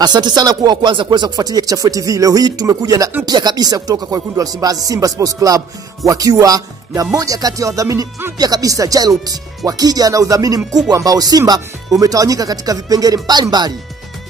Asante sana kuwa wa kwanza kuweza kufuatilia Kichafue TV. Leo hii tumekuja na mpya kabisa kutoka kwa wekundu wa Msimbazi, Simba Sports Club, wakiwa na moja kati ya wadhamini mpya kabisa, Jailot, wakija na udhamini mkubwa ambao Simba umetawanyika katika vipengele mbalimbali,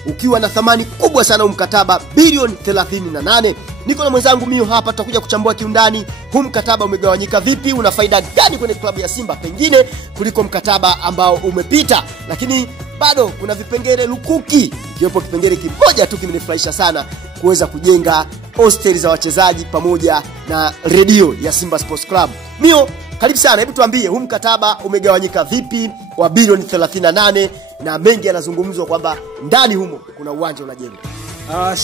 ukiwa na thamani kubwa sana, mkataba bilioni 38. Niko na mwenzangu Mio hapa, tutakuja kuchambua kiundani huu mkataba umegawanyika vipi, una faida gani kwenye klabu ya Simba pengine kuliko mkataba ambao umepita. Lakini bado kuna vipengele lukuki, kiwepo kipengele kimoja tu kimenifurahisha sana, kuweza kujenga hosteli za wachezaji pamoja na redio ya Simba Sports Club. Mio, karibu sana, hebu tuambie huu mkataba umegawanyika vipi wa bilioni 38, na mengi yanazungumzwa kwamba ndani humo kuna uwanja unajengwa.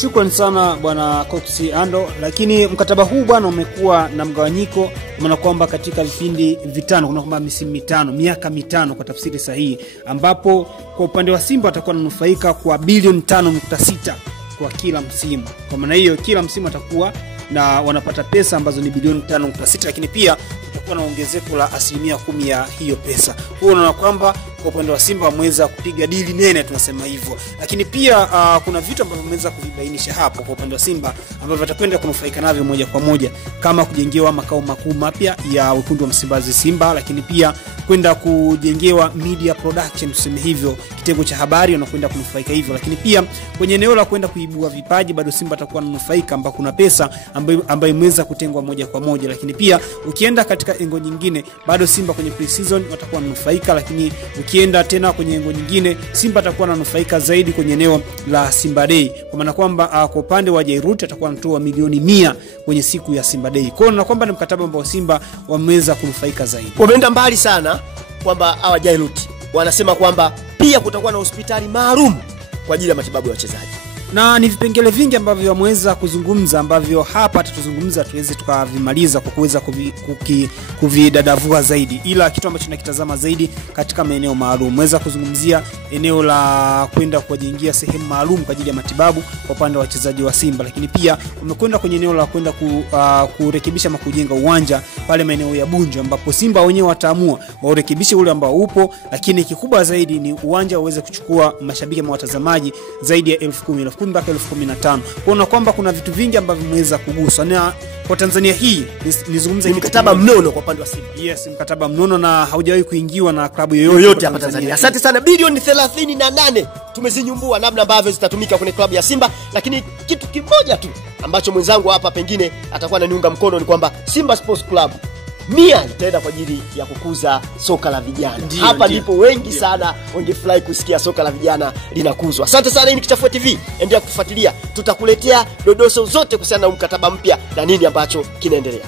Shukrani sana bwana Coach Ando, lakini mkataba huu bwana umekuwa na mgawanyiko, maana kwamba katika vipindi vitano, kuna kama misimu mitano, miaka mitano kwa tafsiri sahihi, ambapo kwa upande wa Simba atakuwa ananufaika kwa bilioni 5.6 kwa kila msimu. Kwa maana hiyo kila msimu atakuwa na wanapata pesa ambazo ni bilioni 5.6, lakini pia kutakuwa na ongezeko la 10% ya hiyo pesa. Kwa hiyo unaona kwamba kwa upande wa Simba wameweza kupiga dili nene, tunasema hivyo. Lakini pia kuna vitu ambavyo wameweza kuvibainisha hapo kwa upande wa Simba ambavyo watakwenda kunufaika navyo moja kwa moja, kama kujengewa makao makuu mapya ya wekundu wa Msimbazi Simba, lakini pia kwenda kujengewa media production, tuseme hivyo, kitengo cha habari wanakwenda kunufaika hivyo. Lakini pia kwenye eneo la kwenda kuibua vipaji bado Simba atakuwa ananufaika, ambapo kuna pesa ambayo imeweza kutengwa moja kwa moja. Lakini pia ukienda katika engo nyingine bado Simba kwenye pre-season watakuwa wananufaika, lakini ukienda tena kwenye engo nyingine Simba atakuwa ananufaika zaidi kwenye eneo la Simba Day, kwa maana kwamba kwa upande wa Jairut atakuwa anatoa milioni 100 kwenye siku ya Simba Day. Kwa hiyo na kwamba ni mkataba ambao Simba wameweza kunufaika zaidi. Wameenda mbali sana kwamba hawa Jairut wanasema kwamba pia kutakuwa na hospitali maalum kwa ajili ya matibabu ya wachezaji. Na ni vipengele vingi ambavyo wameweza kuzungumza, ambavyo hapa tutazungumza tuweze tukavimaliza kwa kuweza kuvidadavua zaidi, ila kitu ambacho tunakitazama zaidi katika maeneo maalum. Waweza kuzungumzia eneo la kwenda kujengia sehemu maalum kwa ajili ya matibabu kwa upande wa wachezaji wa Simba, lakini pia wamekwenda kwenye eneo la kwenda kurekebisha ama kujenga uwanja pale maeneo ya Bunju, ambapo Simba wenyewe wataamua warekebishe ule ambao upo, lakini kikubwa zaidi ni uwanja uweze kuchukua mashabiki ama watazamaji zaidi ya 10,000 mpaka 15,000. Kuona kwamba kuna vitu vingi ambavyo vimeweza kuguswa. Na kwa Tanzania hii nizungumze mkataba mnono kwa upande wa Simba. Yes, mkataba mnono na haujawahi kuingiwa na klabu yoyote hapa Tanzania. Asante sana, bilioni 38 tumezinyumbua namna ambavyo zitatumika kwenye klabu ya Simba. Lakini kitu kimoja tu ambacho mwenzangu hapa pengine atakuwa ananiunga mkono ni kwamba Simba Sports Club 100 itaenda kwa ajili ya kukuza soka la vijana. Hapa ndipo wengi sana wangefurahi kusikia soka la vijana linakuzwa. Asante sana, hii ni Kichafue TV. Endelea kufuatilia, tutakuletea dodoso zote kuhusiana na mkataba mpya na nini ambacho kinaendelea.